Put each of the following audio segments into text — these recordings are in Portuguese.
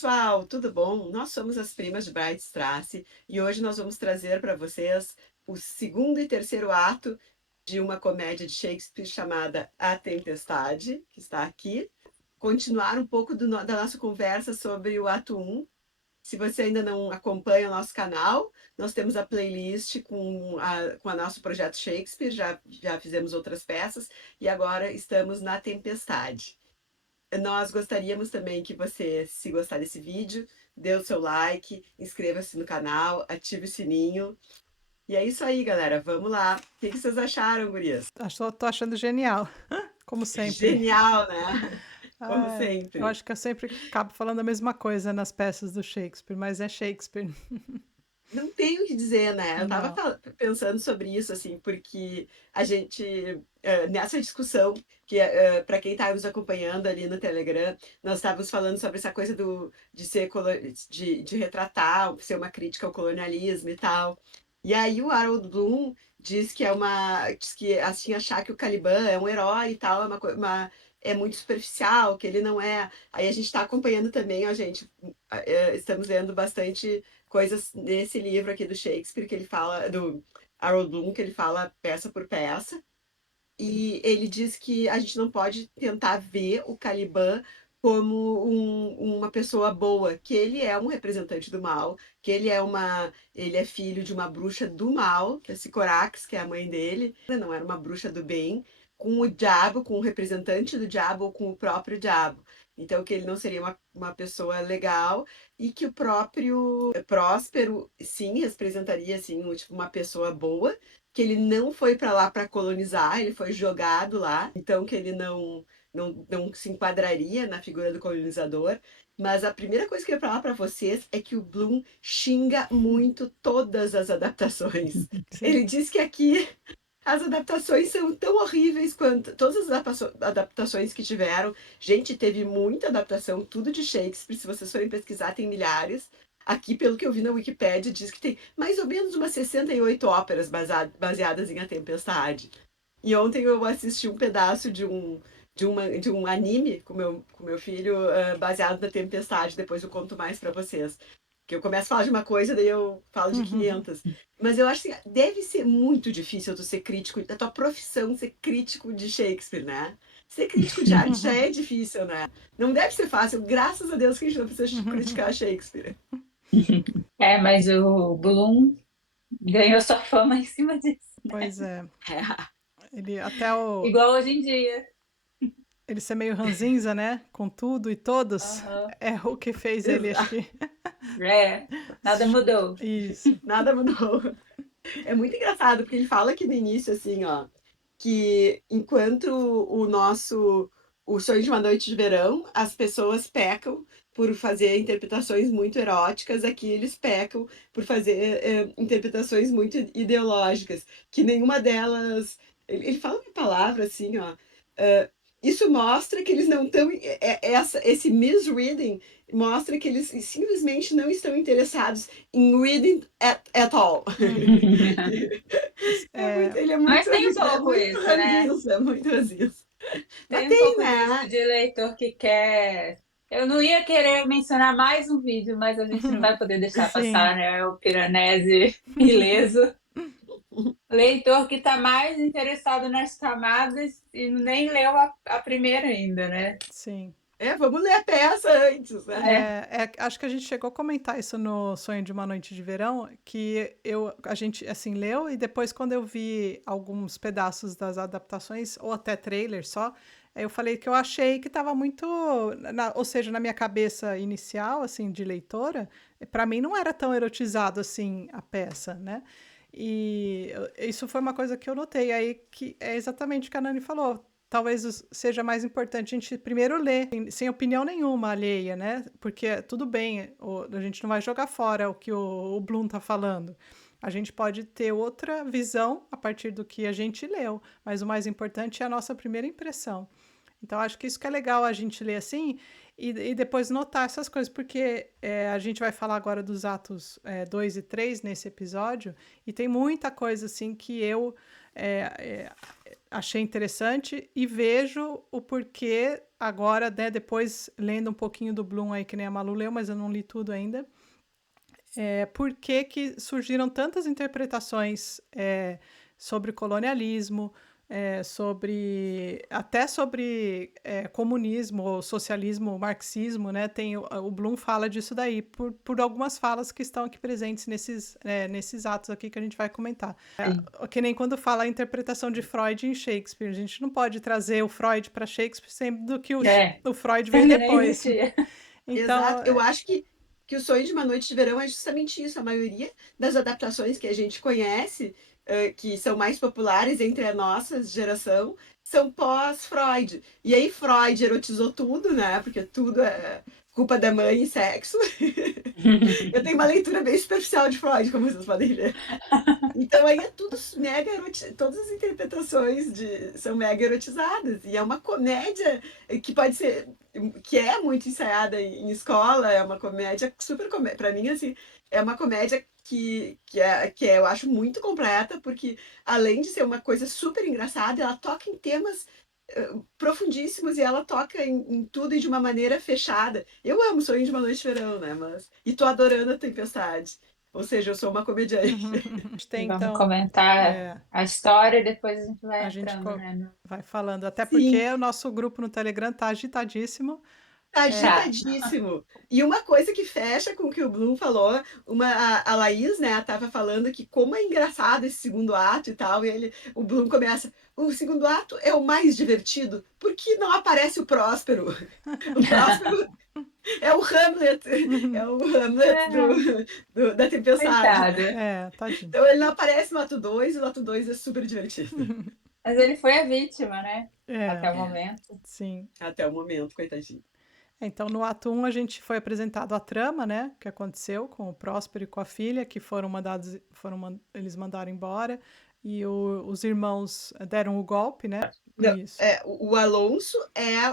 pessoal, tudo bom? Nós somos as primas de Bright Strasse e hoje nós vamos trazer para vocês o segundo e terceiro ato de uma comédia de Shakespeare chamada A Tempestade, que está aqui. Continuar um pouco da nossa conversa sobre o ato um. Se você ainda não acompanha o nosso canal, nós temos a playlist com a nosso projeto Shakespeare, já fizemos outras peças e agora estamos na Tempestade. Nós gostaríamos também que você, se gostar desse vídeo, dê o seu like, inscreva-se no canal, ative o sininho. E é isso aí, galera. Vamos lá. O que vocês acharam, gurias? Tô achando genial, como sempre. Genial, né? Como Eu sempre. acho que eu sempre acabo falando a mesma coisa nas peças do Shakespeare, mas é Shakespeare. Não tenho o que dizer, né? Eu estava Não. pensando sobre isso, assim, porque a gente, nessa discussão, que para quem está nos acompanhando ali no Telegram, nós estávamos falando sobre essa coisa de ser, de retratar, ser uma crítica ao colonialismo e tal. E aí o Harold Bloom diz que assim, achar que o Caliban é um herói e tal, é muito superficial, que ele não é. Aí a gente está acompanhando também, a gente, estamos lendo bastante coisas nesse livro aqui do Shakespeare, que ele fala, do Harold Bloom, que ele fala peça por peça, e ele diz que a gente não pode tentar ver o Caliban como uma pessoa boa, que ele é um representante do mal, que ele é filho de uma bruxa do mal, que é Sycorax, que é a mãe dele, não era uma bruxa do bem, com o diabo, com o representante do diabo ou com o próprio diabo. Então, que ele não seria uma pessoa legal e que o próprio Próspero, sim, representaria assim, tipo, uma pessoa boa, que ele não foi para lá para colonizar, ele foi jogado lá, então que ele não se enquadraria na figura do colonizador. Mas a primeira coisa que eu ia falar para vocês é que o Bloom xinga muito todas as adaptações. Sim. Ele diz que aqui as adaptações são tão horríveis quanto todas as adaptações que tiveram. Gente, teve muita adaptação, tudo de Shakespeare. Se vocês forem pesquisar, tem milhares. Aqui, pelo que eu vi na Wikipédia, diz que tem mais ou menos umas 68 óperas baseadas em A Tempestade. E ontem eu assisti um pedaço de um anime com meu filho, baseado na Tempestade. Depois eu conto mais para vocês. Que eu começo a falar de uma coisa, daí eu falo de 500. Mas eu acho que deve ser muito difícil tu ser crítico, da tua profissão ser crítico de Shakespeare, né? Ser crítico de arte já é difícil, né? Não deve ser fácil. Graças a Deus que a gente não precisa criticar Shakespeare. É, mas o Bloom ganhou sua fama em cima disso. Pois é. É. Ele até o Igual hoje em dia. ele ser meio ranzinza, né? Com tudo e todos, Aham. é o que fez ele, acho que. É, nada mudou. Isso. Nada mudou. É muito engraçado, porque ele fala aqui no início, assim, ó, que enquanto o Sonho de uma Noite de Verão, as pessoas pecam por fazer interpretações muito eróticas, aqui eles pecam por fazer interpretações muito ideológicas, que nenhuma delas. Ele fala uma palavra assim, ó. eh, isso mostra que eles não estão. Esse misreading mostra que eles simplesmente não estão interessados em reading at all. É, Ele Mas tem um pouco muito isso, né? ranzinza, muito ranzinza. Mas Tem um tem, pouco disso né? de leitor que quer. Eu não ia querer mencionar mais um vídeo, mas a gente não vai poder deixar sim. passar, né? O Piranesi ileso. Leitor que está mais interessado nas camadas e nem leu a primeira ainda, né? Sim. Vamos ler a peça antes, né? É. Acho que a gente chegou a comentar isso no Sonho de uma Noite de Verão, que a gente assim leu e depois quando eu vi alguns pedaços das adaptações ou até trailer só, eu falei que eu achei que estava muito, ou seja, na minha cabeça inicial assim de leitora, para mim não era tão erotizado assim a peça, né? E isso foi uma coisa que eu notei aí que é exatamente o que a Nani falou. Talvez seja mais importante a gente primeiro ler, sem opinião nenhuma alheia, né? Porque tudo bem, a gente não vai jogar fora o que o Bloom tá falando. A gente pode ter outra visão a partir do que a gente leu, mas o mais importante é a nossa primeira impressão. Então, acho que isso que é legal a gente ler assim e depois notar essas coisas, porque a gente vai falar agora dos atos 2 e 3 nesse episódio, e tem muita coisa assim que eu achei interessante e vejo o porquê agora, né, depois lendo um pouquinho do Bloom aí, que nem a Malu leu, mas eu não li tudo ainda, por que que surgiram tantas interpretações sobre colonialismo, até sobre comunismo, ou socialismo, socialismo, né? O Bloom fala disso daí, por algumas falas que estão aqui presentes nesses atos aqui que a gente vai comentar. Sim. Que nem quando fala a interpretação de Freud em Shakespeare. A gente não pode trazer o Freud para Shakespeare sendo que o Freud veio Ele nem depois. existia. Então, Exato. Eu acho que O Sonho de uma Noite de Verão é justamente isso. A maioria das adaptações que a gente conhece, que são mais populares entre a nossa geração, são pós-Freud. E aí Freud erotizou tudo, né? Porque tudo é culpa da mãe e sexo. Eu tenho uma leitura bem superficial de Freud, como vocês podem ver. Então aí é tudo mega erotizado, todas as interpretações são mega erotizadas. E é uma comédia que pode ser, que é muito ensaiada em escola, é uma comédia super comédia. Para mim, assim, é uma comédia que eu acho muito completa, porque além de ser uma coisa super engraçada, ela toca em temas profundíssimos e ela toca em tudo e de uma maneira fechada. Eu amo Sonho de uma Noite de Verão, né? E tô adorando a Tempestade. Ou seja, eu sou uma comediante. a gente tem, Vamos então, comentar a história e depois a gente vai a gente entrando, né? vai falando. Até Sim, porque o nosso grupo no Telegram tá agitadíssimo. tá Tá. agitadíssimo. E uma coisa que fecha com o que o Bloom falou, a Laís, né, tava falando que como é engraçado esse segundo ato e tal, o Bloom começa, o segundo ato é o mais divertido, porque não aparece o Próspero. O Próspero é o Hamlet, é o Hamlet da Tempestade. Coitado. Tadinho. Então ele não aparece no ato 2 e o ato 2 é super divertido. Mas ele foi a vítima, né? Até o É, momento. Sim. até o momento, coitadinho. Então, no ato 1, a gente foi apresentado a trama, né? Que aconteceu com o Próspero e com a filha, que eles mandaram embora. E os irmãos deram o golpe, né? Não, Isso. o Alonso é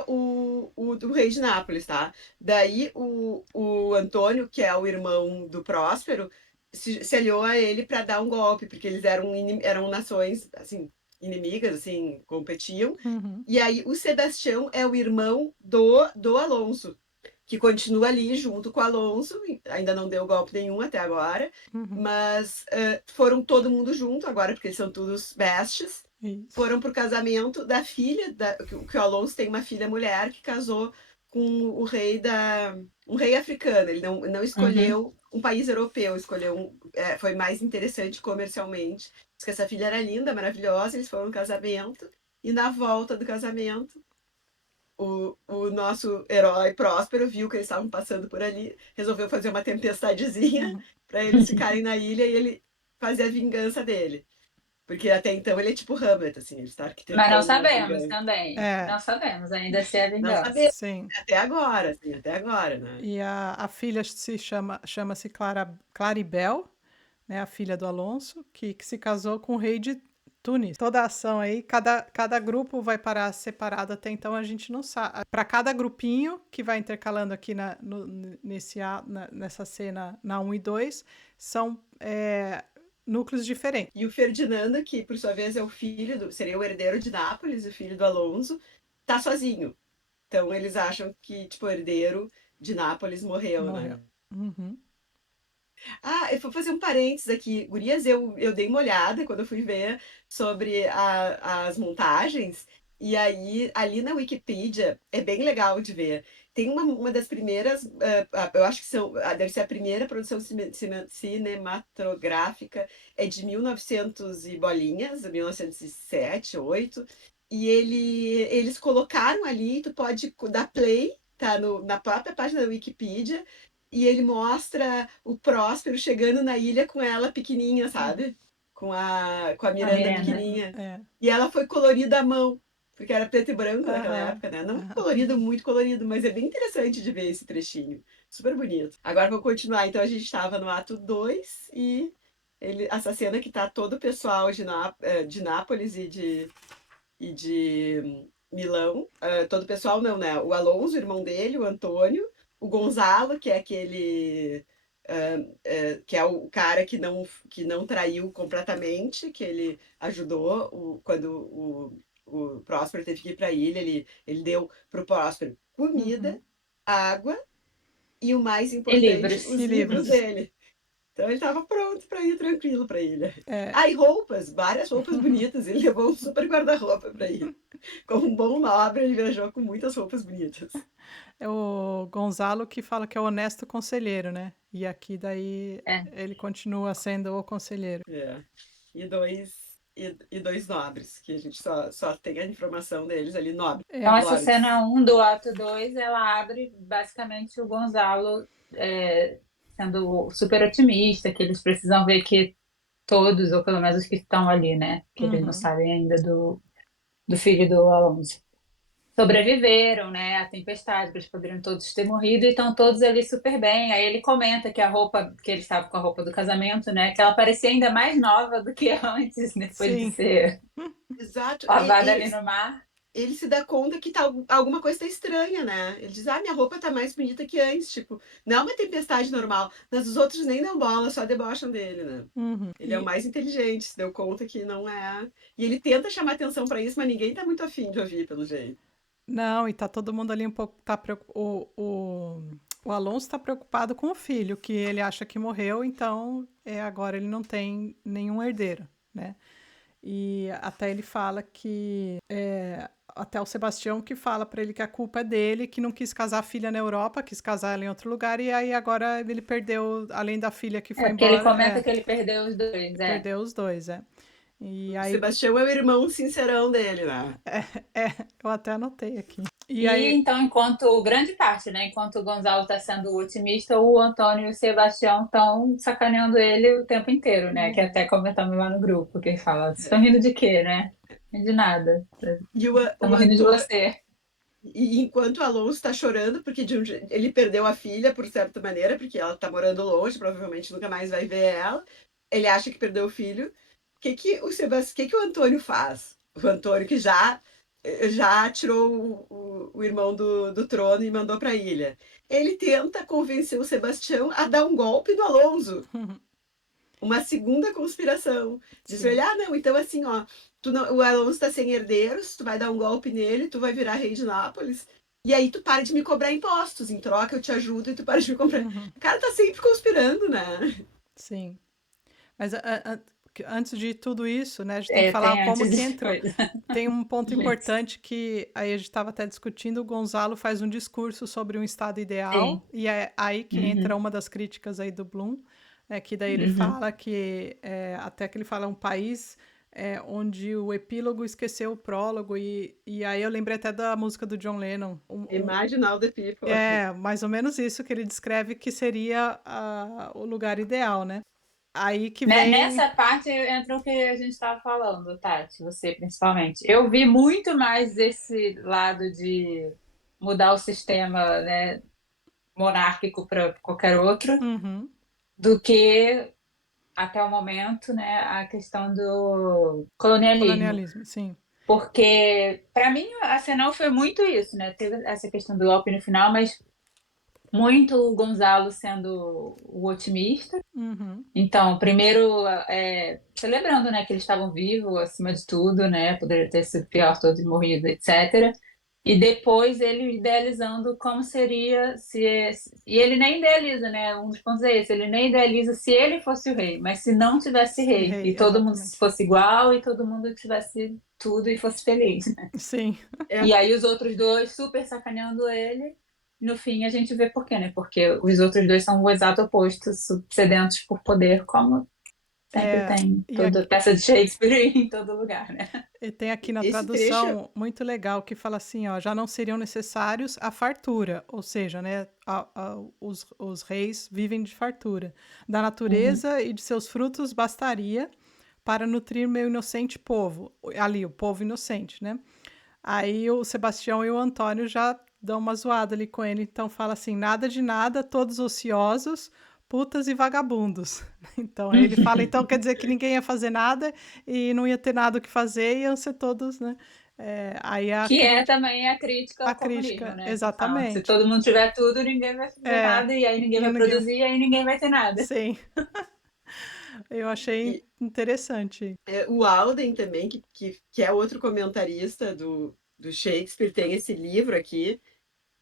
do rei de Nápoles, tá? Daí o Antônio, que é o irmão do Próspero, se aliou a ele para dar um golpe, porque eles eram nações assim, inimigas, assim, competiam. Uhum, E aí o Sebastião é o irmão do Alonso, que continua ali junto com o Alonso, ainda não deu golpe nenhum até agora, uhum. mas foram todo mundo junto agora, porque eles são todos bestes. Isso. Foram pro casamento da filha, que o Alonso tem uma filha mulher que casou com um rei africano. Ele não Uhum. escolheu um país europeu, foi mais interessante comercialmente. Diz que essa filha era linda, maravilhosa, eles foram no casamento, e na volta do casamento, o nosso herói Próspero viu que eles estavam passando por ali, resolveu fazer uma tempestadezinha Uhum. para eles ficarem na ilha e ele fazer a vingança dele. Porque até então ele é tipo Hamlet, assim, ele está Mas não arquitetando uma sabemos vingança. também. É, Não sabemos ainda se é Não vingança. sabemos, sim. até agora, assim, até agora, né? E a filha chama-se Claribel, né? A filha do Alonso, que se casou com o rei de Tunis. Toda a ação aí, cada grupo vai parar separado até então, a gente não sabe. Para cada grupinho que vai intercalando aqui nessa cena na 1 e 2, são núcleos diferentes. E o Ferdinando, que por sua vez é seria o herdeiro de Nápoles, o filho do Alonso, tá sozinho. Então eles acham que, tipo, o herdeiro de Nápoles morreu, Morreu. né? Uhum. Ah, eu vou fazer um parênteses aqui. Gurias, eu dei uma olhada quando eu fui ver sobre as montagens, e aí ali na Wikipedia é bem legal de ver. Tem uma das primeiras, eu acho que deve ser a primeira produção cinematográfica, é de 1900 e bolinhas, 1907, 8, e eles colocaram ali, tu pode dar play, tá na própria página da Wikipedia, e ele mostra o Próspero chegando na ilha com ela pequenininha, sabe? Com a A Miranda Miranda. pequenininha. É. E ela foi colorida à mão, porque era preto e branco naquela Aham. época, né? Não Aham. colorido, muito colorido, mas é bem interessante de ver esse trechinho. Super bonito. Agora vou continuar. Então a gente estava no ato 2 e essa cena que tá todo o pessoal de Nápoles e de Milão. Todo o pessoal não, né? O Alonso, o irmão dele, o Antônio, o Gonzalo, que é aquele que é o cara que não traiu completamente, que ele ajudou quando o Próspero teve que ir para a ilha, ele deu para o Próspero comida, água e o mais E importante, livros. os E livros livros. dele. Então ele estava pronto para ir tranquilo para a ilha. É, Ah, e roupas, várias roupas bonitas. Ele levou um super guarda-roupa para ir. Como um bom nobre, ele viajou com muitas roupas bonitas. é o Gonzalo que fala que é o honesto conselheiro, né? E aqui daí É. ele continua sendo o conselheiro. É. E dois nobres, que a gente só tem a informação deles ali, nobres, Então, É, essa lords. cena 1 do ato 2, ela abre basicamente o Gonzalo sendo super otimista, que eles precisam ver que todos, ou pelo menos os que estão ali, né? Que eles não uhum, sabem ainda do filho do Alonso. Sobreviveram, né, à tempestade, que eles poderiam todos ter morrido e estão todos ali super bem. Aí ele comenta que a roupa, que ele estava com a roupa do casamento, né, que ela parecia ainda mais nova do que antes, depois de sim. ser Exato. lavada ali no mar. Ele se dá conta que alguma coisa tá estranha, né? Ele diz, minha roupa tá mais bonita que antes, tipo, não é uma tempestade normal, mas os outros nem dão bola, só debocham dele, né? Uhum. Ele é o mais inteligente, se deu conta que não é. E ele tenta chamar atenção pra isso, mas ninguém tá muito afim de ouvir, pelo jeito. Não, e tá todo mundo ali um pouco. O Alonso tá preocupado com o filho, que ele acha que morreu, então agora ele não tem nenhum herdeiro, né? E até ele fala que. Até o Sebastião que fala pra ele que a culpa é dele, que não quis casar a filha na Europa, quis casar ela em outro lugar, e aí agora ele perdeu, além da filha que foi É, porque ele embora, comenta que ele perdeu os dois, perdeu os dois, é. E O aí, Sebastião é o irmão sincerão dele, né? eu até anotei aqui. E E aí, então, grande parte, né? Enquanto o Gonzalo está sendo otimista, o Antônio e o Sebastião estão sacaneando ele o tempo inteiro, né? Que até comentamos lá no grupo, que ele fala, vocês estão rindo de quê, né? De nada. E o Estamos rindo de Antônio. você. E enquanto o Alonso está chorando, porque ele perdeu a filha, por certa maneira, porque ela está morando longe, provavelmente nunca mais vai ver ela. Ele acha que perdeu o filho. Que o Antônio faz? O Antônio que já tirou o irmão do trono e mandou para a ilha. Ele tenta convencer o Sebastião a dar um golpe no Alonso, uma segunda conspiração. Diz pra sim. ele: não, então assim, ó, o Alonso tá sem herdeiros, tu vai dar um golpe nele, tu vai virar rei de Nápoles, e aí tu para de me cobrar impostos, em troca eu te ajudo e tu para de me cobrar. O cara tá sempre conspirando, né? Sim. Mas antes de tudo isso, né, a gente tem que falar Tem como antes que e entrou. depois. Tem um ponto Isso. importante que aí a gente estava até discutindo, o Gonzalo faz um discurso sobre um estado Sim. ideal, e é aí que entra Uhum. uma das críticas aí do Bloom, que daí ele Uhum. fala que, até que ele fala um país onde o epílogo esqueceu o prólogo, e aí eu lembrei até da música do John Lennon, Imagine all the people. mais ou menos isso que ele descreve que seria o lugar ideal, né? Aí que vem. Nessa parte entra o que a gente estava falando, Tati, você principalmente. Eu vi muito mais esse lado de mudar o sistema, né, monárquico para qualquer outro Uhum, do que até o momento, né, a questão do colonialismo. colonialismo, sim. Porque, para mim, a final foi muito isso, né? Teve essa questão do golpe no final, mas muito o Gonzalo sendo o otimista. Uhum, Então, primeiro, celebrando, né, que eles estavam vivos, acima de tudo, né? Poderia ter sido pior, todos morrido, etc. E depois ele idealizando como seria e ele nem idealiza, né? Um dos pontos é esse, ele nem idealiza se ele fosse o rei, mas se não tivesse rei e rei, todo mundo exatamente. fosse igual e todo mundo tivesse tudo e fosse feliz, né? Sim, É, E aí os outros dois super sacaneando ele. No fim a gente vê por quê, né? Porque os outros dois são o exato oposto, sedentos por poder, como sempre é, tem e, toda aqui, peça de Shakespeare em todo lugar, né? e tem aqui na esse trecho. tradução muito legal que fala assim, ó, já não seriam necessários a fartura, ou seja, né, os reis vivem de fartura. Da Uhum. natureza e de seus frutos bastaria para nutrir meu inocente povo. Ali, o povo inocente, né? Aí o Sebastião e o Antônio já dão uma zoada ali com ele, então fala assim: nada de nada, todos ociosos, putas e vagabundos. Então aí ele fala, então quer dizer que ninguém ia fazer nada e não ia ter nada o que fazer, iam ser todos, né? Aí Que é também a crítica a ao comunismo, crítica, né? Que fala, se exatamente. todo mundo tiver tudo, ninguém vai fazer É, nada, e aí ninguém e vai ninguém. produzir, e aí ninguém vai ter nada. Sim. Eu achei E interessante. o Alden também, que é outro comentarista do Shakespeare, tem esse livro aqui.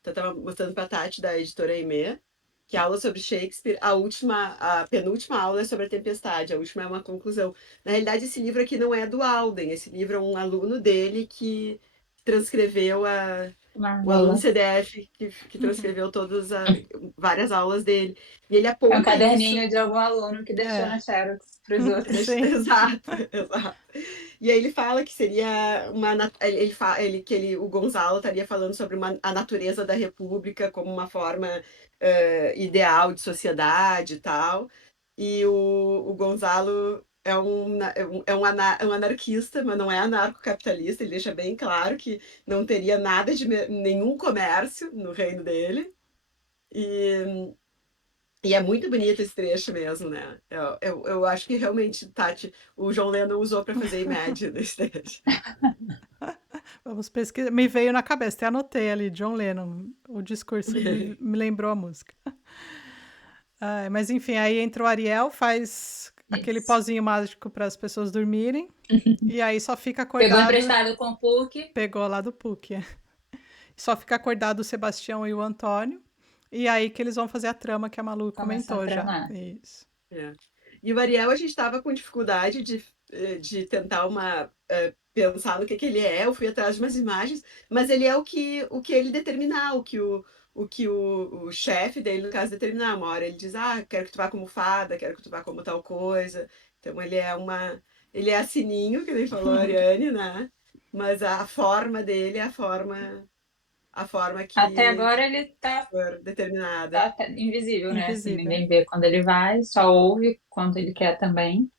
Então, eu estava mostrando para a Tati, da editora Aimee, que aula sobre Shakespeare. A penúltima aula é sobre a Tempestade, a última é uma conclusão. Na realidade, esse livro aqui não é do Alden, esse livro é um aluno dele que transcreveu o aluno Marla. CDF que Uhum. transcreveu todas várias aulas dele. E ele É um aponta isso. caderninho de algum aluno que deixou É, na Xerox para os outros. sim. Exato, exato. E aí ele fala que seria o Gonzalo estaria falando sobre a natureza da República como uma forma ideal de sociedade e tal. E o Gonzalo é um anarquista, mas não é anarcocapitalista. Ele deixa bem claro que não teria nada de nenhum comércio no reino dele. E e é muito bonito esse trecho mesmo, né? Eu acho que realmente, Tati, o John Lennon usou para fazer Imagine nesse trecho. Vamos pesquisar. Me veio na cabeça, até anotei ali, John Lennon. O discurso me lembrou a música. Mas enfim, aí entra o Ariel, faz aquele Isso. pozinho mágico para as pessoas dormirem. E aí só fica Pegou acordado. emprestado com o PUC. Pegou lá do PUC. Só fica acordado o Sebastião e o Antônio. E aí que eles vão fazer a trama que a Malu Começou a comentou já. tramar. Isso. É. E o Ariel, a gente estava com dificuldade de tentar pensar no que ele é. Eu fui atrás de umas imagens, mas ele é o que ele determinar, o chefe dele, no caso, determinar. Uma hora ele diz, quero que tu vá como fada, quero que tu vá como tal coisa. Então ele é a Sininho, que nem falou a Ariane, né? Mas a forma dele é a forma Até que agora ele for determinada. tá invisível, né? Assim, Invisível. ninguém vê quando ele vai, só ouve quando ele quer também.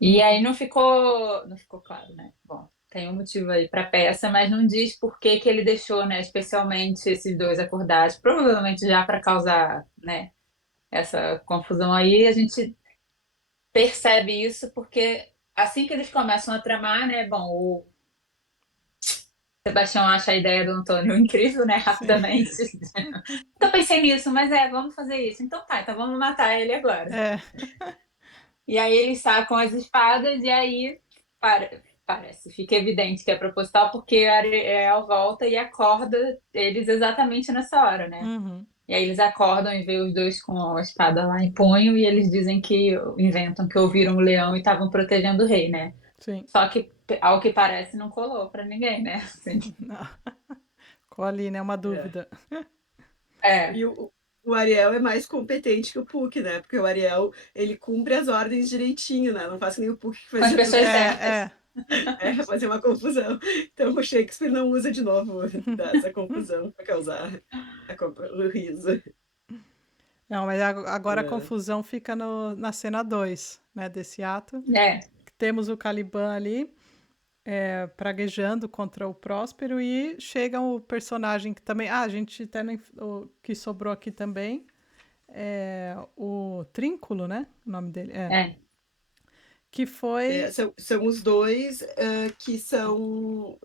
E aí não ficou claro, né? Bom, tem um motivo aí para peça, mas não diz por que que ele deixou, né, especialmente esses dois acordados, provavelmente já para causar, né, essa confusão aí. A gente percebe isso porque assim que eles começam a tramar, né, bom, o Sebastião acha a ideia do Antônio incrível, né, Sim. rapidamente. Nunca pensei nisso, mas vamos fazer isso. Então tá, então vamos matar ele agora. É. E aí eles sacam as espadas e aí parece, fica evidente que é proposital porque a Ariel volta e acorda eles exatamente nessa hora, né? Uhum. E aí eles acordam e vê os dois com a espada lá em punho e eles dizem inventam que ouviram o leão e estavam protegendo o rei, né? Sim. Só que, ao que parece, não colou pra ninguém, né? Assim, Não. Ficou ali, né? Uma É. dúvida. é, E o Ariel é mais competente que o Puck, né? Porque o Ariel, ele cumpre as ordens direitinho, né? Não faz que nem o Puck que com as fazia tudo pessoas errado. É, certas. é. Fazer uma confusão. Então o Shakespeare não usa de novo dessa confusão para causar o riso. Não, mas agora a É. confusão fica na cena 2, né? Desse ato. É, Temos o Caliban ali, praguejando contra o Próspero e chega o personagem que também. A gente até o que sobrou aqui também é o Trínculo, né? O nome dele. é. Que foi. São os dois que são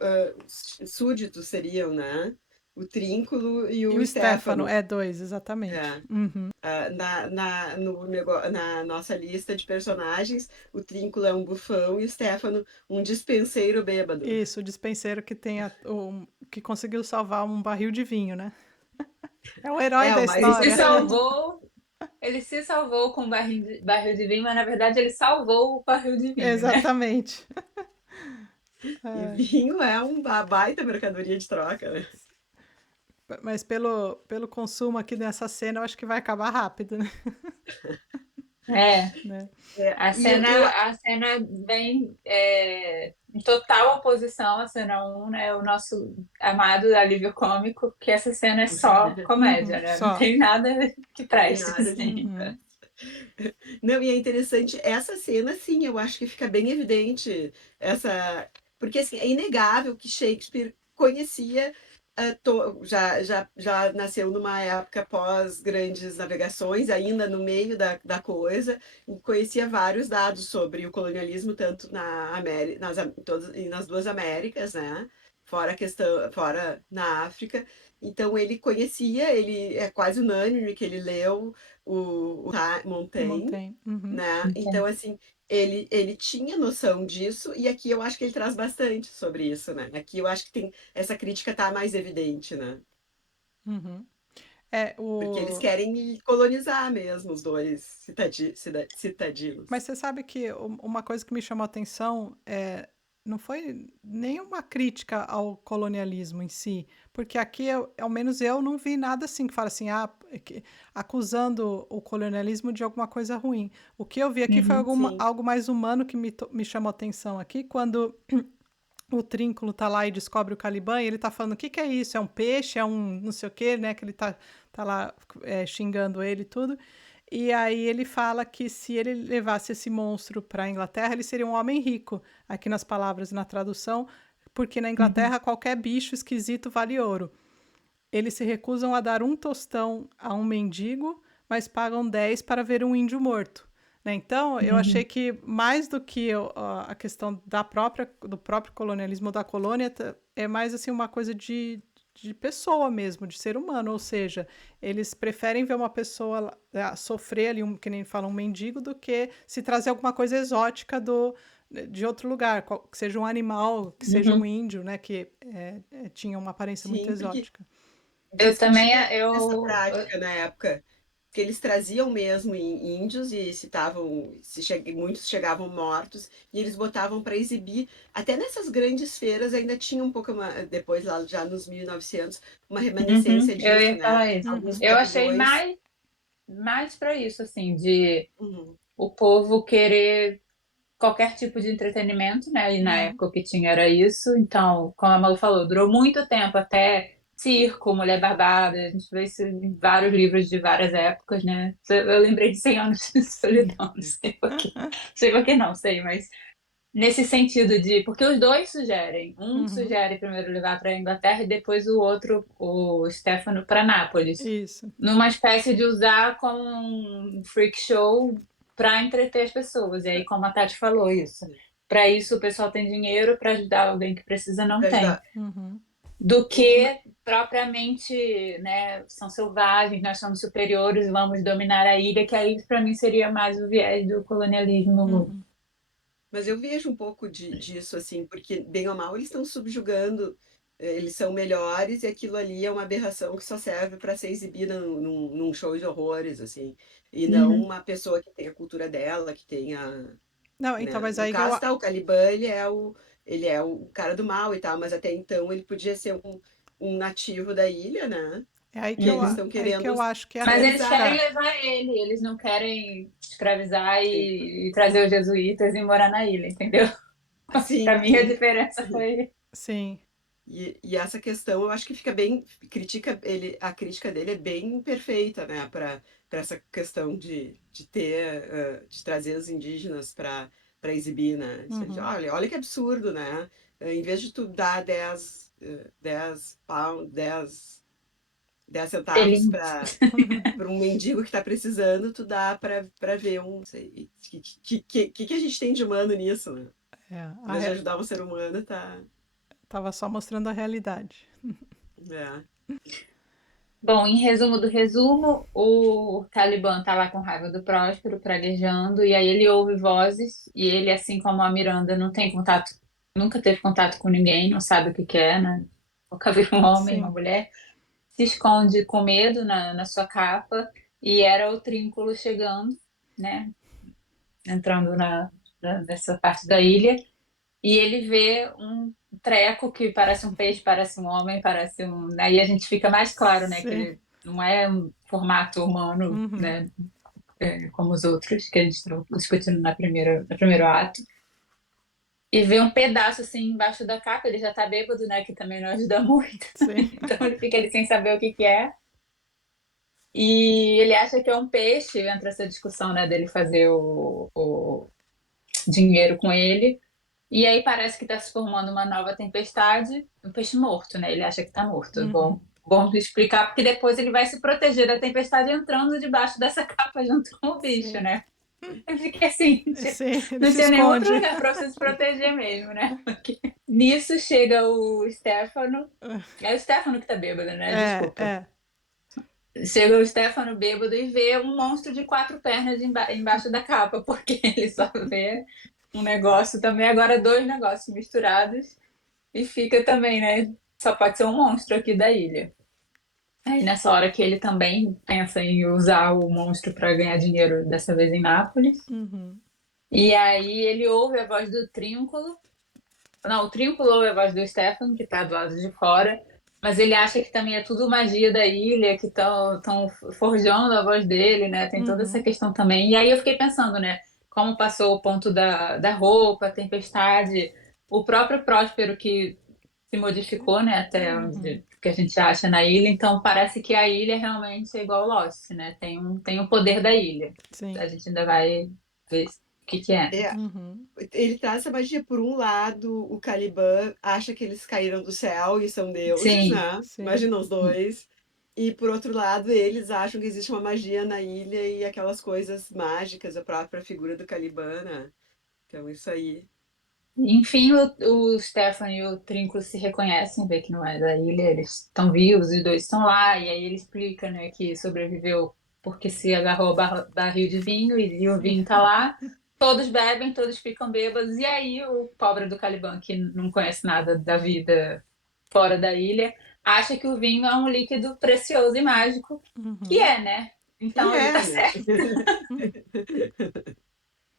súditos, seriam, né? O Trínculo e E o o Stefano, Stefano. dois, exatamente. É. Uhum. Na nossa lista de personagens, o Trínculo é um bufão e o Stefano um dispenseiro bêbado. Isso, o dispenseiro que que conseguiu salvar um barril de vinho, né? É o herói É da o mais Ele se história. importante. salvou, ele se salvou com barril de vinho, mas na verdade ele salvou o barril de vinho, né? Exatamente. E Ai, vinho é uma baita mercadoria de troca, né? mas pelo consumo aqui nessa cena, eu acho que vai acabar rápido, né? É, Né? a E cena, a cena vem em total oposição à cena um, né? O nosso amado alívio cômico, que essa cena é só comédia, Uhum, né? Não só. tem nada que tem preste, nada de. assim. Uhum. Não, e é interessante, essa cena, sim, eu acho que fica bem evidente essa. Porque assim, é inegável que Shakespeare conhecia. Já nasceu numa época pós grandes navegações, ainda no meio da coisa, e conhecia vários dados sobre o colonialismo, tanto na América, e nas duas Américas, né? Fora a questão, fora na África. Então ele conhecia, ele é quase unânime que ele leu Montaigne, Montaigne. Uhum. né? Então, assim, ele tinha noção disso, e aqui eu acho que ele traz bastante sobre isso, né? Aqui eu acho que tem essa crítica tá mais evidente, né? Uhum. É, Porque eles o... querem colonizar mesmo os dois Mas citadinos. você sabe que uma coisa que me chamou a atenção não foi nenhuma crítica ao colonialismo em si, porque aqui, ao menos eu, não vi nada assim que fala assim, acusando o colonialismo de alguma coisa ruim. O que eu vi aqui foi Uhum. Sim. algo mais humano que me chamou a atenção aqui, quando o Trínculo tá lá e descobre o Caliban, e ele tá falando, o que que é isso? É um peixe? É um não sei o quê, né? Que ele tá lá xingando ele e tudo. E aí ele fala que se ele levasse esse monstro para a Inglaterra, ele seria um homem rico, aqui nas palavras, na tradução, porque na Uhum. Inglaterra qualquer bicho esquisito vale ouro. Eles se recusam a dar um tostão a um mendigo, mas pagam 10 para ver um índio morto. Né? Então, eu achei Uhum. que mais do que a questão do próprio colonialismo da colônia, é mais assim uma coisa de pessoa mesmo, de ser humano. Ou seja, eles preferem ver uma pessoa sofrer ali, que nem fala, um mendigo, do que se trazer alguma coisa exótica de outro lugar, que seja um animal, que seja um Uhum. índio, né, que tinha uma aparência muito Sim, porque exótica. Eu diz que também, tinha essa prática na época, que eles traziam mesmo índios e citavam, muitos chegavam mortos, e eles botavam para exibir. Até nessas grandes feiras ainda tinha um pouco, depois lá já nos 1900, uma uhum, remanescência eu disso, ia né? falar isso. Alguns Uhum. Eu achei pavilhões. mais para isso, assim, de Uhum, o povo querer qualquer tipo de entretenimento, né? E na Uhum. época o que tinha era isso. Então, como a Malu falou, durou muito tempo até circo, Mulher Barbada. A gente vê isso em vários livros de várias épocas, né? Eu lembrei de 100 anos de Sim. solidão, não sei por quê. Não sei por que não, sei, mas nesse sentido de. Porque os dois sugerem. Um Uhum. sugere primeiro levar para a Inglaterra e depois o outro, o Stefano, para Nápoles. Isso. Numa espécie de usar como um freak show para entreter as pessoas. E aí, como a Tati falou, isso. Para isso, o pessoal tem dinheiro, para ajudar alguém que precisa, não para tem. ajudar. Uhum. Do E- que propriamente, né, são selvagens, nós somos superiores, vamos dominar a ilha, que aí para mim seria mais o viés do colonialismo. Uhum. Mas eu vejo um pouco disso, assim, porque, bem ou mal, eles estão subjugando, eles são melhores, e aquilo ali é uma aberração que só serve para ser exibida num show de horrores, assim, e não Uhum. uma pessoa que tem a cultura dela, que tenha, Não, então, né? mas No aí que eu, caso, tá, o Caliban, ele é o cara do mal e tal, mas até então ele podia ser um nativo da ilha, né? E eles estão aí que querendo eu acho que é a Mas eles querem escravizar. crítica. levar ele, eles não querem escravizar Sim, e trazer os jesuítas e morar na ilha, entendeu? Para sim, mim a sim. diferença foi. Sim. E essa questão eu acho que fica bem, a crítica dele é bem perfeita, né, para essa questão de trazer os indígenas para exibir, né? Isso aí, Uhum. olha que absurdo, né? Em vez de tu dar 10 pound, 10 centavos Ele. para um mendigo que está precisando, tu dá para ver não sei, que a gente tem de humano nisso, né? É, Em vez de ajudar um ser humano, tá. tava só mostrando a realidade. É. Bom, em resumo do resumo, o Talibã tá lá com raiva do Próspero, praguejando, e aí ele ouve vozes, e ele, assim como a Miranda, não tem contato, nunca teve contato com ninguém, não sabe o que que é, né? Nunca viu um homem, uma Sim. mulher, se esconde com medo na sua capa, e era o Trínculo chegando, né? Entrando nessa parte da ilha, e ele vê um treco que parece um peixe, parece um homem, parece um. Aí a gente fica mais claro, né, que Sim. ele não é um formato humano, Uhum. né, como os outros que a gente estava discutindo no primeiro ato. E vê um pedaço assim embaixo da capa, ele já tá bêbado, né, que também não ajuda muito. Sim. Então ele fica ali sem saber o que que é. E ele acha que é um peixe, entra essa discussão, né, dele fazer o dinheiro com ele. E aí parece que está se formando uma nova tempestade, um peixe morto, né? Ele acha que está morto. Uhum. Bom explicar, porque depois ele vai se proteger da tempestade entrando debaixo dessa capa junto com o bicho, Sim. né? Eu fiquei assim, Sim, ele não se tinha nenhum outro esconde. lugar para você se proteger mesmo, né? Nisso chega o Stefano. É o Stefano que tá bêbado, né? É, Desculpa. é. chega o Stefano bêbado e vê um monstro de 4 pernas embaixo da capa, porque ele só vê um negócio também, agora dois negócios misturados, e fica também, né? Só pode ser um monstro aqui da ilha. Aí nessa hora que ele também pensa em usar o monstro para ganhar dinheiro, dessa vez em Nápoles. Uhum. E aí ele ouve a voz do Trínculo. Não, o Trínculo ouve a voz do Stefano, que tá do lado de fora. Mas ele acha que também é tudo magia da ilha, que estão forjando a voz dele, né? Tem toda essa Uhum. questão também. E aí eu fiquei pensando, né? Como passou o ponto da roupa, a tempestade, o próprio Próspero que se modificou, né? Até Uhum. onde que a gente acha na ilha. Então parece que a ilha realmente é igual Lost, né? Tem o poder da ilha. Sim. A gente ainda vai ver o que que é. É, Uhum. ele traz essa magia. Por um lado, o Caliban acha que eles caíram do céu e são deuses, Sim. né? Sim. Imagina os dois. E por outro lado, eles acham que existe uma magia na ilha e aquelas coisas mágicas, a própria figura do Caliban, né? Então, isso aí. Enfim, o Stefan e o Trinco se reconhecem, vê que não é da ilha, eles estão vivos, os dois estão lá, e aí ele explica, né, que sobreviveu porque se agarrou ao barril de vinho e o vinho tá lá. Todos bebem, todos ficam bêbados, e aí o pobre do Caliban, que não conhece nada da vida fora da ilha, acha que o vinho é um líquido precioso e mágico, que Uhum. é, né? E Então ele é, tá né? certo.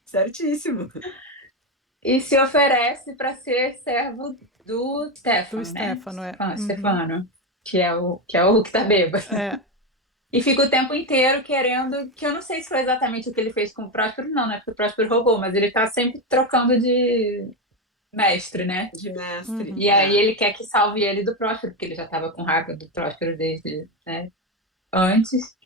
Certíssimo. E se oferece para ser servo do Do Stefano, né? Stefano, é. Uhum. Stefano, que é o que tá bêbado. É. E fica o tempo inteiro querendo, que eu não sei se foi exatamente o que ele fez com o Próspero, não, né? Porque o Próspero roubou, mas ele tá sempre trocando de mestre, né? De mestre. Uhum. E aí É. ele quer que salve ele do Próspero, porque ele já tava com raiva do Próspero desde, né, antes.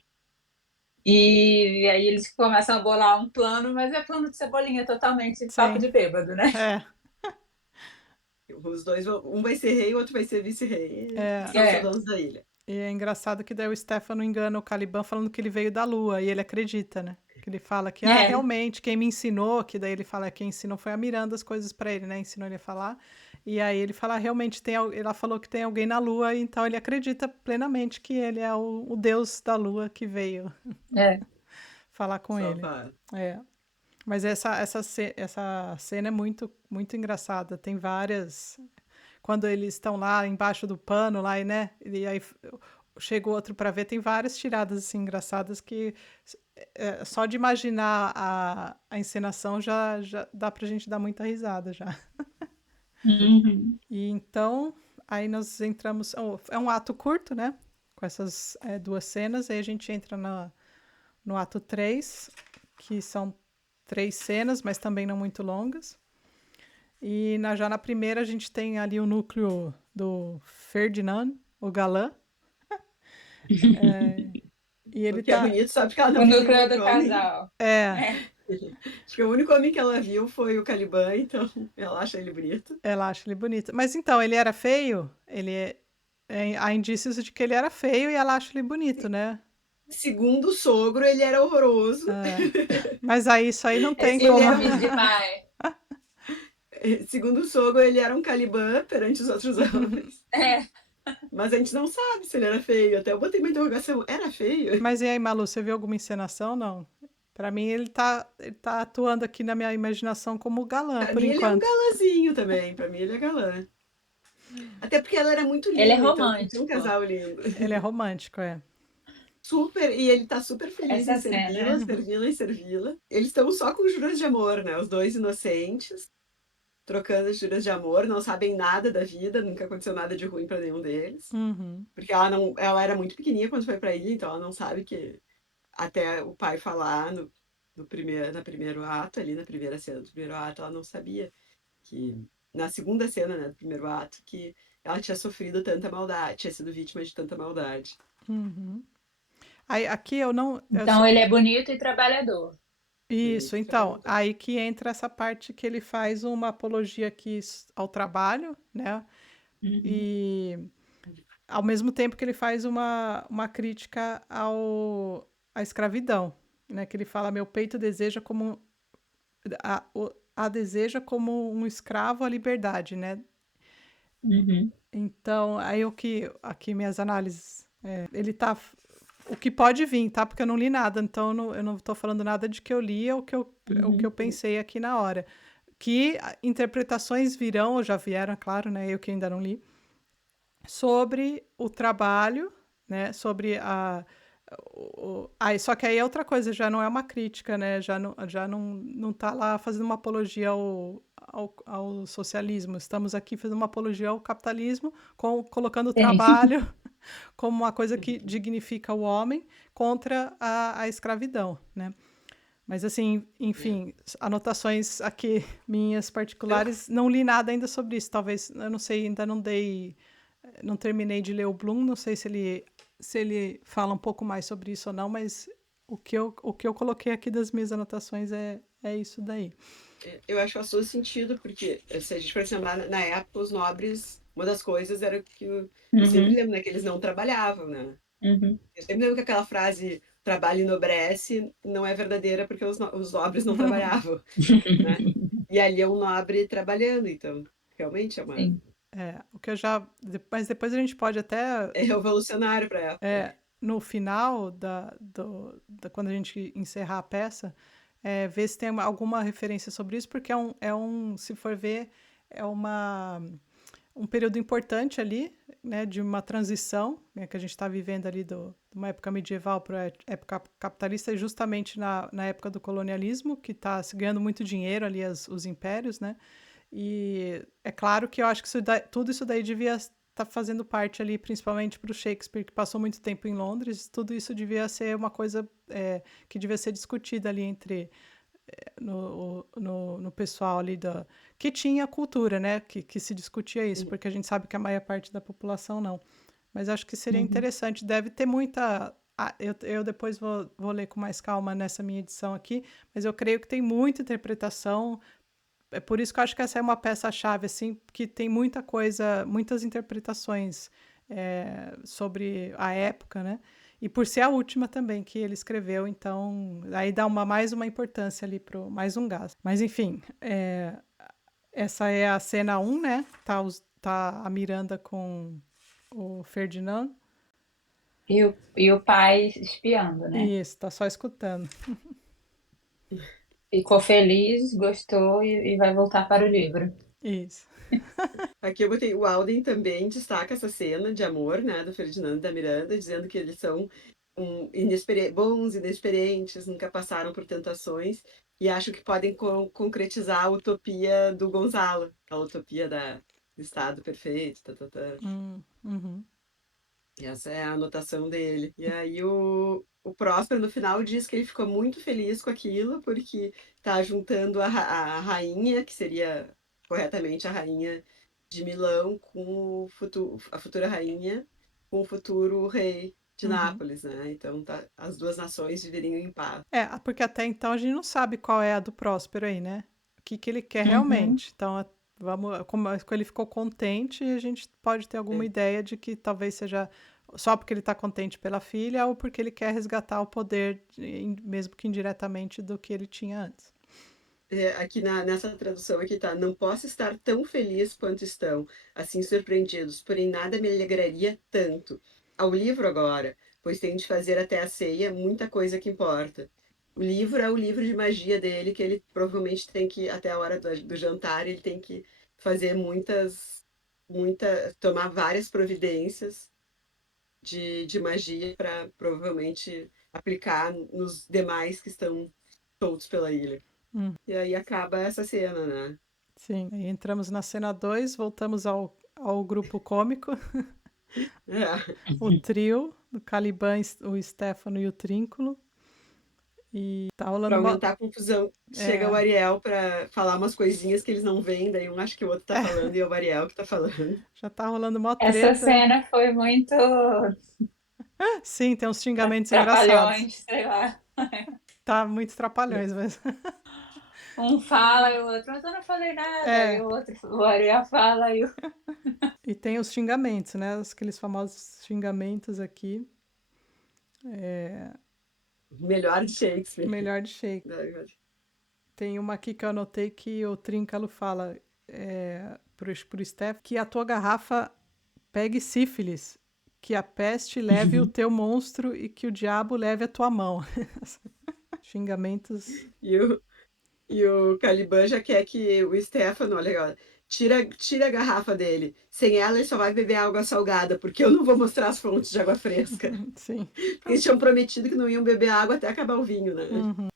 E aí eles começam a bolar um plano, mas é plano de cebolinha totalmente, papo Sim. de bêbado, né? É. Os dois, um vai ser rei, o outro vai ser vice-rei. E É. são os É, donos da ilha. E é engraçado que daí o Stefano engana o Caliban falando que ele veio da Lua, e ele acredita, né? Que ele fala que, é. realmente, quem me ensinou, que daí ele fala que quem ensinou foi a Miranda as coisas pra ele, né? Ensinou ele a falar. E aí ele fala, realmente, ela falou que tem alguém na Lua, então ele acredita plenamente que ele é o deus da Lua que veio É. falar com ele. Salvar. É. Mas essa cena é muito, muito engraçada. Tem várias. Quando eles estão lá embaixo do pano, lá, e, né? E aí chega o outro para ver, tem várias tiradas assim, engraçadas que só de imaginar a encenação já dá pra gente dar muita risada já. Uhum. E então, aí nós entramos. É um ato curto, né? Com essas duas cenas, aí a gente entra no ato 3, que são 3 cenas, mas também não muito longas. E já na primeira a gente tem ali o núcleo do Ferdinand, o galã. E O ele que é tá. bonito só porque ela não O viu nenhum núcleo do outro homem. casal. É, É. Acho que o único homem que ela viu foi o Caliban, então ela acha ele bonito. ela acha ele bonito. Mas então, ele era feio? Há indícios de que ele era feio e ela acha ele bonito, né? Segundo o sogro, ele era horroroso. É. Mas aí isso aí não É tem como. ciúmes demais. Segundo o sogro, ele era um Caliban perante os outros homens. É. Mas a gente não sabe se ele era feio. Até eu botei uma interrogação. Era feio? Mas e aí, Malu, você viu alguma encenação? Não. Pra mim, ele tá atuando aqui na minha imaginação como galã, Pra por mim, ele é um enquanto. galãzinho também. Pra mim, ele é galã. Até porque ela era muito Ele é linda, então ele tinha um romântico. casal lindo. Ele é romântico, é. Super, e ele tá super feliz em Essa cena. servi-la, servi-la e servi-la. Eles estão só com juras de amor, né? Os dois inocentes, trocando as juras de amor, não sabem nada da vida, nunca aconteceu nada de ruim pra nenhum deles. Uhum. Porque ela era muito pequenininha quando foi pra ilha, então ela não sabe que até o pai falar no primeiro ato, ali na primeira cena do primeiro ato, ela não sabia que na segunda cena, né, do primeiro ato, que ela tinha sofrido tanta maldade, tinha sido vítima de tanta maldade. Uhum. Aí, aqui eu não. Então ele é bonito e trabalhador. Isso, Bonito e então, trabalhador. aí que entra essa parte que ele faz uma apologia aqui ao trabalho, né? Uhum. E ao mesmo tempo que ele faz uma crítica à escravidão, né? Que ele fala, meu peito deseja como a deseja como um escravo à liberdade, né? Uhum. Então, aí o que aqui minhas análises, ele tá o que pode vir, tá? Porque eu não li nada, então eu não tô falando nada de que eu li ou o que eu pensei aqui na hora. Que interpretações virão, ou já vieram, claro, né? Eu que ainda não li, sobre o trabalho, né? Sobre só que aí é outra coisa, já não é uma crítica, né? Já não tá lá fazendo uma apologia ao socialismo. Estamos aqui fazendo uma apologia ao capitalismo, colocando o Sim. trabalho como uma coisa que dignifica o homem contra a escravidão, né? Mas assim, É. enfim, anotações aqui minhas Então, particulares, não li nada ainda sobre isso. Talvez, eu não sei, ainda não terminei de ler o Bloom, não sei se ele fala um pouco mais sobre isso ou não, mas o que eu coloquei aqui das minhas anotações é isso daí. eu acho que faz todo sentido, porque se a gente for lembrar, na época, os nobres, uma das coisas era que eu sempre Uhum, lembro, né, que eles não trabalhavam, né? uhum. Eu sempre lembro que aquela frase trabalho enobrece não é verdadeira porque os nobres não trabalhavam, né? E ali é um nobre trabalhando, então realmente Sim. O que eu já. Mas depois a gente pode até é revolucionário para a época, né? no final quando a gente encerrar a peça, ver se tem alguma referência sobre isso, porque se for ver, é um período importante ali, né, de uma transição, né, que a gente está vivendo ali de uma época medieval para a época capitalista, e justamente na época do colonialismo, que está se ganhando muito dinheiro ali, os impérios, né? E é claro que eu acho que tudo isso daí devia estar fazendo parte ali, principalmente para o Shakespeare, que passou muito tempo em Londres, tudo isso devia ser uma coisa que devia ser discutida ali no pessoal ali que tinha cultura, né? Que se discutia isso, Uhum. porque a gente sabe que a maior parte da população não. Mas acho que seria Uhum. interessante, deve ter muita. Eu depois vou ler com mais calma nessa minha edição aqui, mas eu creio que tem muita interpretação. É por isso que eu acho que essa é uma peça-chave, assim, que tem muita coisa, muitas interpretações sobre a época, né? E por ser a última também que ele escreveu, então aí dá mais uma importância ali mais um gasto. Mas enfim, essa é a cena um, né? Tá a Miranda com o Ferdinand. E o pai espiando, né? E isso, tá só escutando. Ficou feliz, gostou e vai voltar para o livro. Isso. Aqui eu botei o Alden também destaca essa cena de amor, né, do Ferdinando e da Miranda, dizendo que eles são bons, inexperientes, nunca passaram por tentações e acho que podem concretizar a utopia do Gonzalo, a utopia do estado perfeito, tá, tá, tá. Uhum. Essa é a anotação dele. E aí o Próspero no final diz que ele ficou muito feliz com aquilo, porque tá juntando a rainha, que seria corretamente a rainha de Milão, com a futura rainha, com o futuro rei de Uhum. Nápoles, né? Então tá, as duas nações viveriam em paz. Porque até então a gente não sabe qual é a do Próspero aí, né? O que ele quer Uhum. realmente. Então, como ele ficou contente, a gente pode ter alguma É. ideia de que talvez seja só porque ele está contente pela filha ou porque ele quer resgatar o poder, mesmo que indiretamente, do que ele tinha antes. Aqui nessa tradução aqui tá, não posso estar tão feliz quanto estão, assim surpreendidos, porém nada me alegraria tanto. Ao livro agora, pois tenho de fazer até a ceia muita coisa que importa. O livro é o livro de magia dele, que ele provavelmente tem que, até a hora do jantar, ele tem que fazer tomar várias providências de magia para provavelmente aplicar nos demais que estão soltos pela ilha. Hum, E aí acaba essa cena, né? sim. Aí entramos na cena 2, voltamos ao grupo cômico, É, o trio, do Caliban, o Stefano e o Trínculo. E tá para rolando uma. aumentar a confusão, chega o É, Ariel para falar umas coisinhas que eles não veem, daí um acha que o outro tá falando e é o Ariel que tá falando. já tá rolando uma Essa treta. cena foi muito Sim, tem uns xingamentos engraçados. trapalhões, sei lá. Tá muito trapalhões, mas. Um fala e o outro, mas eu não falei nada. E É, o outro, o Ariel fala e o... e tem os xingamentos, né? Aqueles famosos xingamentos aqui. Melhor de Shakespeare. Melhor de Shakespeare. Tem uma aqui que eu anotei que o Tríncalo fala pro Steph que a tua garrafa pegue sífilis, que a peste leve o teu monstro e que o diabo leve a tua mão. Xingamentos. E o Caliban já quer que o Stefano, olha, ó, tira a garrafa dele. Sem ela, ele só vai beber água salgada, porque eu não vou mostrar as fontes de água fresca. Sim. Porque eles tinham prometido que não iam beber água até acabar o vinho, né?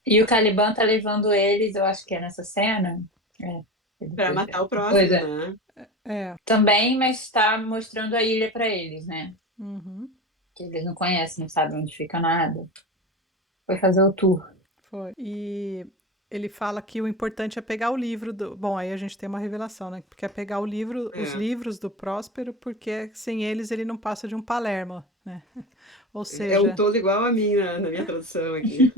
E o Caliban tá levando eles, eu acho que é nessa cena. É, Pra depois matar o Pois próximo, é. né? É. Também, mas tá mostrando a ilha pra eles, né? Uhum. Que eles não conhecem, não sabem onde fica nada. Foi fazer o tour. Foi. E ele fala que o importante é pegar o livro do. Bom, aí a gente tem uma revelação, né? Porque é pegar os É, livros do Próspero, porque sem eles ele não passa de um Palermo, né? Ou é um seja, tolo igual a mim na minha tradução aqui.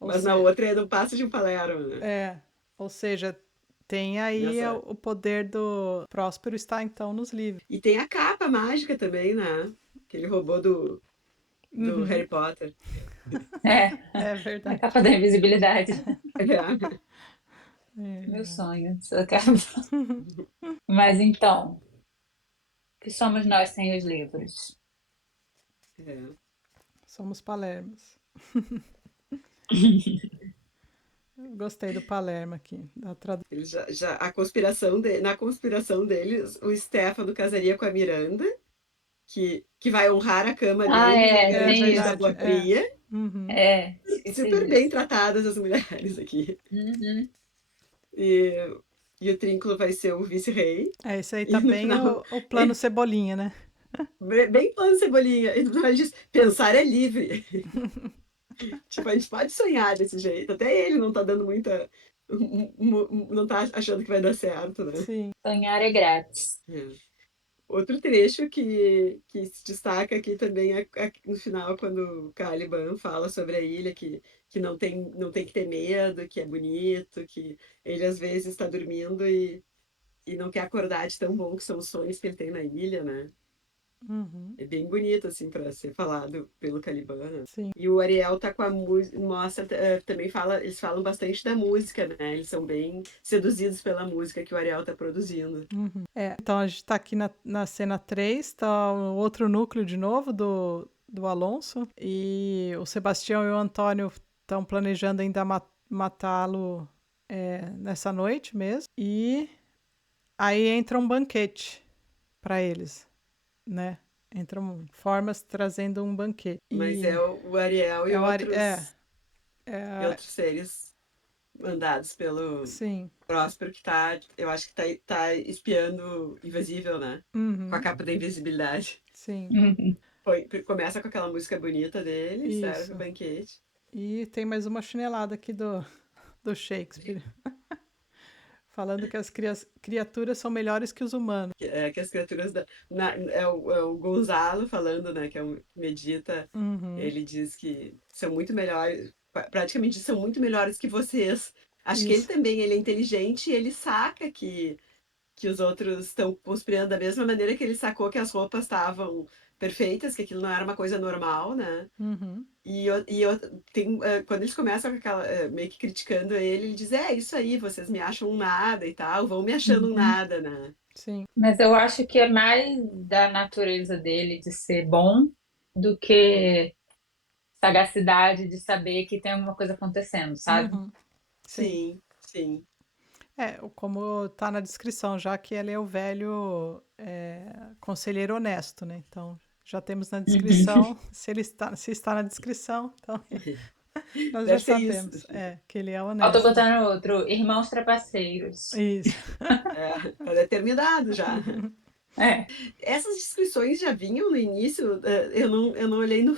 ou Mas na se, outra é do Passo de um Palermo, né? ou seja, tem aí Nessa... o poder do Próspero está então nos livros. E tem a capa mágica também, né? Que ele roubou do Uhum. Harry Potter. É, É a verdade. capa da invisibilidade. É. Meu sonho, essa capa. Mas então, o que somos nós sem os livros? É. Somos Palermos. Eu gostei do Palermo aqui, da tradução. Ele a conspiração na conspiração deles, o Stefano casaria com a Miranda, que vai honrar a cama Ah, deles em é, É grande tem isso. verdade, é. idolatria. Uhum. É, E esqueci super bem disso. tratadas as mulheres aqui. Uhum. E, e o Trínculo vai ser o vice-rei. É, isso aí E tá no bem final, o plano Cebolinha, né? bem plano Cebolinha. E no final ele diz, pensar é livre. Tipo, a gente pode sonhar desse jeito. Até ele não tá dando muita... Não tá achando que vai dar certo, né? Sim. Sonhar é grátis. É. Outro trecho que se destaca aqui também é no final, quando o Caliban fala sobre a ilha, que não tem que ter medo, que é bonito, que ele às vezes está dormindo e não quer acordar de tão bom que são os sonhos que ele tem na ilha, né? Uhum. É bem bonito, assim, para ser falado pelo Caliban, né? Sim. E o Ariel tá com a música, mostra, também fala, eles falam bastante da música, né? Eles são bem seduzidos pela música que o Ariel tá produzindo. Uhum. É, então a gente tá aqui na cena 3, tá o outro núcleo de novo do Alonso. E o Sebastião e o Antônio estão planejando ainda matá-lo nessa noite mesmo. E aí entra um banquete para eles, né? Entram formas trazendo um banquete. Mas E é o Ariel é o Ari... é, e é, outros seres mandados pelo sim. Próspero que tá, eu acho que tá espiando invisível, né? Com a Uhum, capa da invisibilidade. sim. Uhum. Começa com aquela música bonita dele, serve o Isso. banquete. E tem mais uma chinelada aqui do Shakespeare, falando que as criaturas são melhores que os humanos. Que as criaturas é o Gonzalo falando, né? Que é um medita. Uhum, Ele diz que são muito melhores, praticamente são muito melhores que vocês. Acho que ele isso. também ele é inteligente e ele saca que os outros estão conspirando da mesma maneira que ele sacou que as roupas estavam perfeitas, que aquilo não era uma coisa normal, né? Uhum, Quando eles começam com aquela, meio que criticando ele, ele diz, isso aí, vocês me acham um nada e tal, vão me achando um Uhum. nada, né? sim. Mas eu acho que é mais da natureza dele de ser bom do que sagacidade de saber que tem alguma coisa acontecendo, sabe? Uhum, sim. Sim, sim. É, como tá na descrição, já que ele é o velho conselheiro honesto, né? Então, já temos na Uhum. descrição, se está na descrição, então nós já Deve ser isso. sabemos, que ele é Eu tô honesto. botando outro, irmãos trapaceiros. Isso. Tá determinado já. É, Essas descrições já vinham no início, eu não olhei no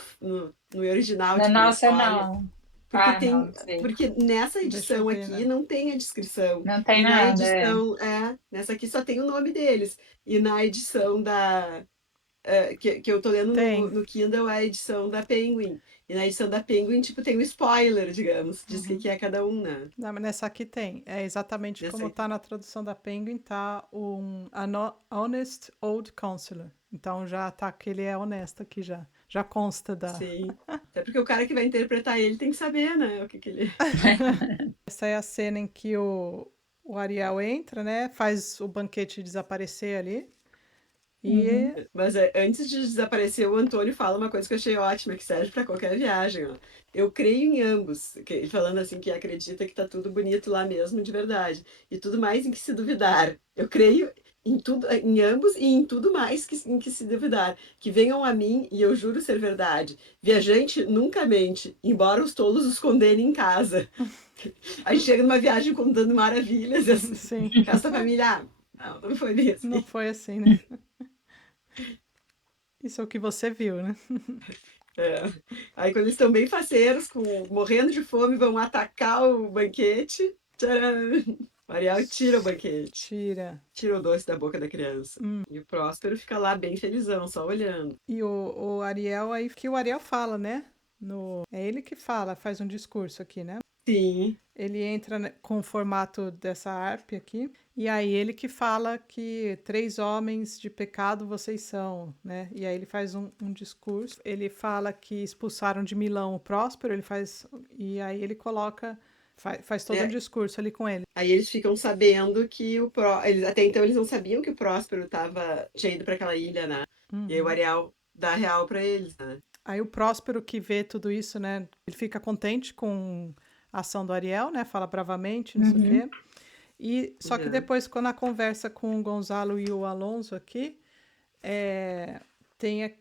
original, na tipo, na nossa história. não. Porque Ah, não, tem, não sei. porque nessa Deixa eu edição ver, aqui né? não tem a descrição. Não tem E na nada, é. edição, nessa aqui só tem o nome deles. E na edição que eu tô lendo no, Tem. no Kindle, é a edição da Penguin. E na edição da Penguin, tipo, tem um spoiler, digamos, diz Uhum. que é cada um, né? Não, mas nessa aqui tem. É exatamente Nessa como aí. tá na tradução da Penguin, tá um honest old counselor. Então já tá que ele é honesto aqui já. Já consta da. Sim. Até porque o cara que vai interpretar ele tem que saber, né? O que ele. Essa é a cena em que o Ariel entra, né? Faz o banquete desaparecer ali. Uhum. E Mas antes de desaparecer, o Antônio fala uma coisa que eu achei ótima, que serve para qualquer viagem, ó. Eu creio em ambos, ele falando assim que acredita que tá tudo bonito lá mesmo, de verdade. E tudo mais em que se duvidar. Eu creio em tudo, em ambos e em tudo mais em que se duvidar. Que venham a mim e eu juro ser verdade. Viajante nunca mente, embora os tolos os condenem em casa. A gente chega numa viagem contando maravilhas, e sim, o resto da família, não foi bem não assim. foi assim, né? Isso é o que você viu, né? É. Aí quando eles estão bem faceiros, morrendo de fome, vão atacar o banquete. Tcharam! O Ariel tira o banquete, Tira. tira o doce da boca da criança. E o Próspero fica lá bem felizão, só olhando. E o Ariel aí, que o Ariel fala, né? No, é ele que fala, faz um discurso aqui, né? Sim, Ele entra com o formato dessa harpe aqui, e aí ele que fala que 3 homens de pecado vocês são, né? E aí ele faz um discurso, ele fala que expulsaram de Milão o Próspero, ele faz, e aí ele coloca, faz todo um né? discurso ali com ele. Aí eles ficam sabendo que até então eles não sabiam que o Próspero tinha ido para aquela ilha, né? E aí o Uhum. Ariel dá real para eles, né? Aí o Próspero que vê tudo isso, né? Ele fica contente com a ação do Ariel, né? Fala bravamente, não sei o Uhum. quê. E só que É. depois, quando a conversa com o Gonzalo e o Alonso aqui, é, tem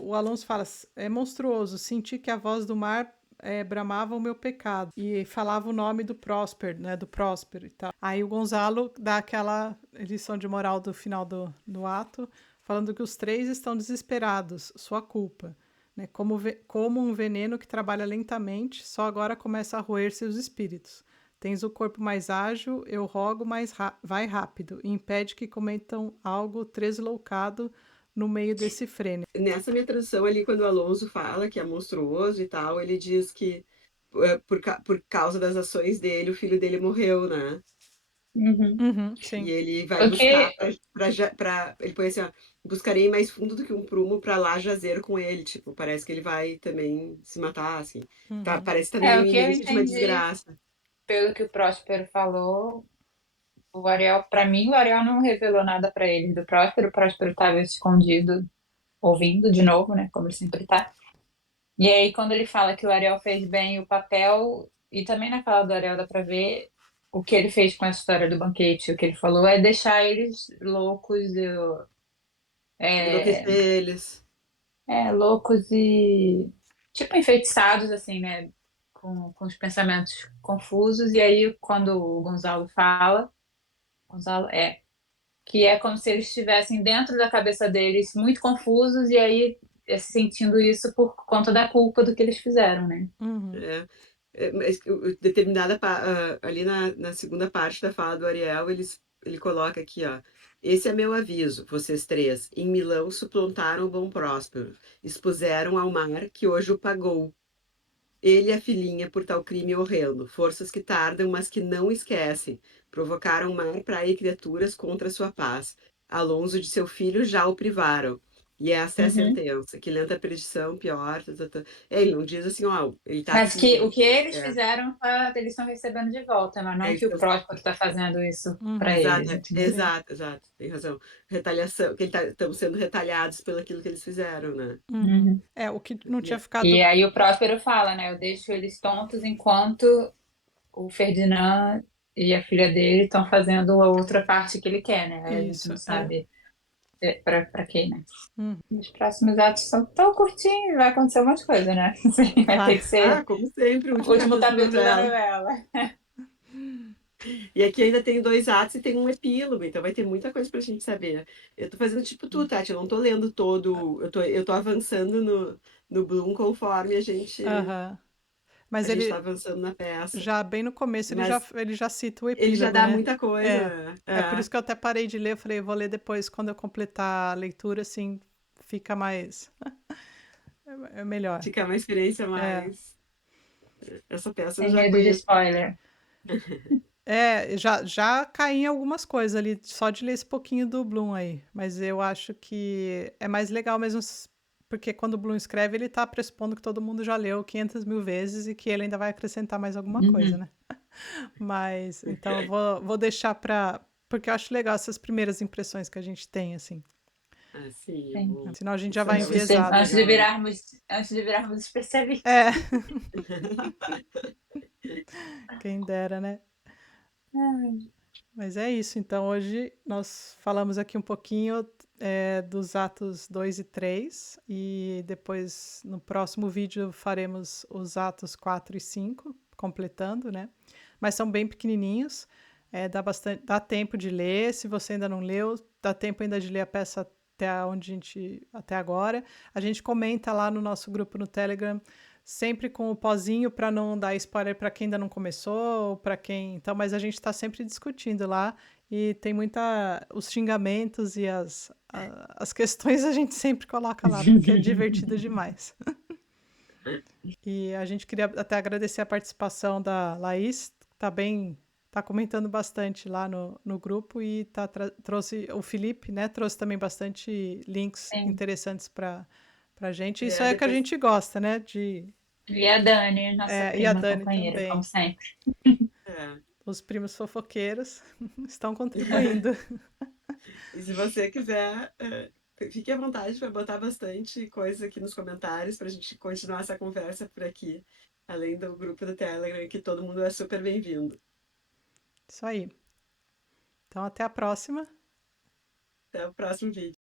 o Alonso fala, é monstruoso, senti que a voz do mar bramava o meu pecado e falava o nome do Próspero, né, do Próspero e tal. Aí o Gonzalo dá aquela lição de moral do final do ato, falando que os 3 estão desesperados, sua culpa. Né, como um veneno que trabalha lentamente, só agora começa a roer seus espíritos. Tens o corpo mais ágil, eu rogo, mas vai rápido, e impede que cometam algo tresloucado no meio desse frêne. Nessa minha tradução ali, quando o Alonso fala que é monstruoso e tal, ele diz que por causa das ações dele, o filho dele morreu, né? Uhum. Uhum, E sim. ele vai O buscar que, ele põe assim, ó, buscarei mais fundo do que um prumo pra lá jazer com ele, tipo, parece que ele vai também se matar, assim. Tá, Uhum. parece que tá na o que eu iminência de uma entendi desgraça. pelo que o Próspero falou, o Ariel, para mim, o Ariel não revelou nada para ele do Próspero. O Próspero estava escondido, ouvindo de novo, né? Como ele sempre tá. E aí, quando ele fala que o Ariel fez bem o papel, e também na fala do Ariel dá pra ver o que ele fez com a história do banquete, o que ele falou é deixar eles loucos, Enlouquecer é, eles. loucos e tipo enfeitiçados, assim, né? Com os pensamentos confusos. E aí, quando o Gonzalo que é como se eles estivessem dentro da cabeça deles, muito confusos, e aí sentindo isso por conta da culpa do que eles fizeram, né? Uhum. É, mas ali na segunda parte da fala do Ariel, ele coloca aqui, ó. Esse é meu aviso, vocês 3. Em Milão suplantaram o bom Próspero, expuseram ao mar que hoje o pagou. Ele e a filhinha por tal crime horrendo, forças que tardam, mas que não esquecem, provocaram mar, praia e criaturas contra sua paz. Alonso de seu filho já o privaram. E essa é a Uhum. sentença, que lenta perdição, pior. Ele não diz assim, ó, ele tá Mas que o assim. que eles É, fizeram, eles estão recebendo de volta, mas não é que isso o Próspero está fazendo isso para Uhum. eles, exato, entendeu? Sim. exato, exato, tem razão. Retaliação, que estão sendo retaliados pelo aquilo que eles fizeram, né? Uhum. Uhum. É, o que não tinha E ficado. aí o Próspero fala, né? Eu deixo eles tontos enquanto o Ferdinand e a filha dele estão fazendo a outra parte que ele quer, né? Aí a gente Isso, não é. sabe para quem, né? Uhum. Os próximos atos são tão curtinhos, vai acontecer um monte de coisa, né? Vai ter Vai. que ser Ah, como sempre, o o último último capítulo da capítulo da novela. novela. E aqui ainda tem 2 atos e tem um epílogo, então vai ter muita coisa pra gente saber. Eu tô fazendo tipo tu, Tati, eu não tô lendo todo, eu tô avançando no Bloom conforme Aham. a Mas gente tá ele, avançando na peça. já bem no começo, Mas ele já cita o ele já epílogo, dá né? muita coisa, É. né? É por isso que eu até parei de ler. Eu falei, eu vou ler depois, quando eu completar a leitura, assim, fica mais. É melhor. Fica uma experiência É. mais. Essa peça eu Sem já medo de conheço. spoiler. É, já caí em algumas coisas ali, só de ler esse pouquinho do Bloom aí. Mas eu acho que é mais legal mesmo, porque quando o Bloom escreve, ele tá pressupondo que todo mundo já leu 500 mil vezes e que ele ainda vai acrescentar mais alguma coisa, Uhum. né? Mas, então, vou deixar pra. Porque eu acho legal essas primeiras impressões que a gente tem, assim. Assim, Sim. Senão a gente já isso vai é muito enviesado. legal. Antes de virarmos especialistas. É, quem dera, né? Mas é isso. Então, hoje nós falamos aqui um pouquinho dos atos 2 e 3, e depois no próximo vídeo faremos os atos 4 e 5, completando, né? Mas são bem pequenininhos, dá tempo de ler. Se você ainda não leu, dá tempo ainda de ler a peça até agora. A gente comenta lá no nosso grupo no Telegram, sempre com o pozinho para não dar spoiler para quem ainda não começou, para quem. Então, mas a gente está sempre discutindo lá e tem os xingamentos e as questões a gente sempre coloca lá, porque é divertido demais. E a gente queria até agradecer a participação da Laís, que tá comentando bastante lá no grupo, e trouxe o Felipe, né? Trouxe também bastante links Sim. interessantes para gente. Isso é que a Depois, gente gosta, né? E a Dani, nossa E a prima Dani companheira, como também. sempre. é. Os primos fofoqueiros estão contribuindo. E se você quiser, fique à vontade para botar bastante coisa aqui nos comentários para a gente continuar essa conversa por aqui, além do grupo do Telegram, que todo mundo é super bem-vindo. Isso aí. Então, até a próxima. Até o próximo vídeo.